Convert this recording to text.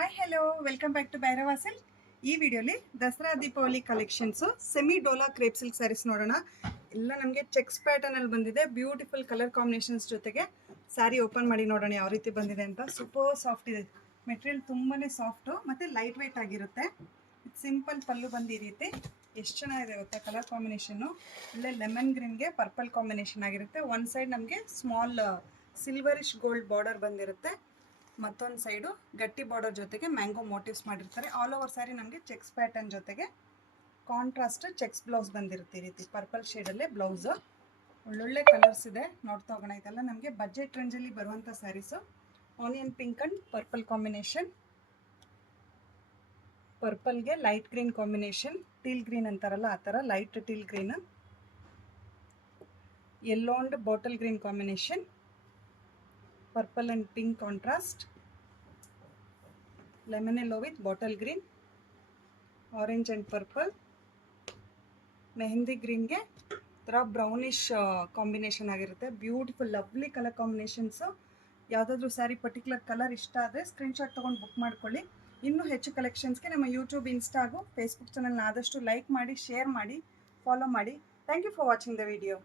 Hi hello welcome back to Bhairava silk. ಈ ವಿಡಿಯೋಲಿ Dasara Deepavali collections semi dola crepe silk sarees ನೋಡೋಣ. ಎಲ್ಲ ನಮಗೆ ಚೆಕ್ಸ್ ಪ್ಯಾಟರ್ನಲ್ಲಿ ಬಂದಿದೆ. ಬ್ಯೂಟಿಫುಲ್ ಕಲರ್ ಕಾಂಬಿನೇಷನ್ಸ್ ಜೊತೆಗೆ ಸ್ಯಾರಿ ಓಪನ್ ಮಾಡಿ ನೋಡೋಣ ಯಾವ ರೀತಿ ಬಂದಿದೆ ಅಂತ. ಸೂಪರ್ ಸಾಫ್ಟ್ ಇದೆ ಮೆಟೀರಿಯಲ್, ತುಂಬಾ ಸಾಫ್ಟು ಮತ್ತು ಲೈಟ್ ವೆಯ್ಟ್ ಆಗಿರುತ್ತೆ. ಸಿಂಪಲ್ ಪಲ್ಲು ಬಂದು ಈ ರೀತಿ ಎಷ್ಟು ಚೆನ್ನಾಗಿದೆ ಗೊತ್ತಾ ಕಲರ್ ಕಾಂಬಿನೇಷನ್ನು. ಇಲ್ಲೇ ಲೆಮನ್ ಗ್ರೀನ್ಗೆ ಪರ್ಪಲ್ ಕಾಂಬಿನೇಷನ್ ಆಗಿರುತ್ತೆ. ಒಂದು ಸೈಡ್ ನಮಗೆ ಸ್ಮಾಲ್ ಸಿಲ್ವರಿಶ್ ಗೋಲ್ಡ್ ಬಾರ್ಡರ್ ಬಂದಿರುತ್ತೆ, ಮತ್ತೊಂದು ಸೈಡು ಗಟ್ಟಿ ಬಾರ್ಡರ್ ಜೊತೆಗೆ ಮ್ಯಾಂಗೋ ಮೋಟಿವ್ಸ್ ಮಾಡಿರ್ತಾರೆ. ಆಲ್ ಓವರ್ ಸ್ಯಾರಿ ನಮಗೆ ಚೆಕ್ಸ್ ಪ್ಯಾಟರ್ನ್ ಜೊತೆಗೆ ಕಾಂಟ್ರಾಸ್ಟ್ ಚೆಕ್ಸ್ ಬ್ಲೌಸ್ ಬಂದಿರುತ್ತೆ. ಈ ರೀತಿ ಪರ್ಪಲ್ ಶೇಡಲ್ಲೇ ಬ್ಲೌಸು. ಒಳ್ಳೊಳ್ಳೆ ಕಲರ್ಸ್ ಇದೆ, ನೋಡ್ತಾ ಹೋಗೋಣ. ಇದೆಲ್ಲ ನಮಗೆ ಬಜೆಟ್ ರೇಂಜಲ್ಲಿ ಬರುವಂಥ sarees. Onion pink and purple combination, ಪರ್ಪಲ್ಗೆ light green combination, teal green ಅಂತಾರಲ್ಲ ಆ ಥರ light teal green, yellow and bottle green combination, purple and pink contrast, lemon yellow with bottle green, orange and purple, mehendi ಗ್ರೀನ್ಗೆ ಥರ brownish combination ಆಗಿರುತ್ತೆ. Beautiful lovely colour combinations. ಯಾವುದಾದ್ರೂ sari particular colour ಇಷ್ಟ ಆದರೆ screenshot ತೊಗೊಂಡು book ಮಾಡ್ಕೊಳ್ಳಿ. ಇನ್ನೂ ಹೆಚ್ಚು ಕಲೆಕ್ಷನ್ಸ್ಗೆ ನಮ್ಮ ಯೂಟ್ಯೂಬ್, ಇನ್ಸ್ಟಾ ಹಾಗೂ ಫೇಸ್ಬುಕ್ ಚಾನಲ್ನ ಆದಷ್ಟು ಲೈಕ್ ಮಾಡಿ, ಶೇರ್ ಮಾಡಿ, ಫಾಲೋ ಮಾಡಿ. Thank you for watching the video.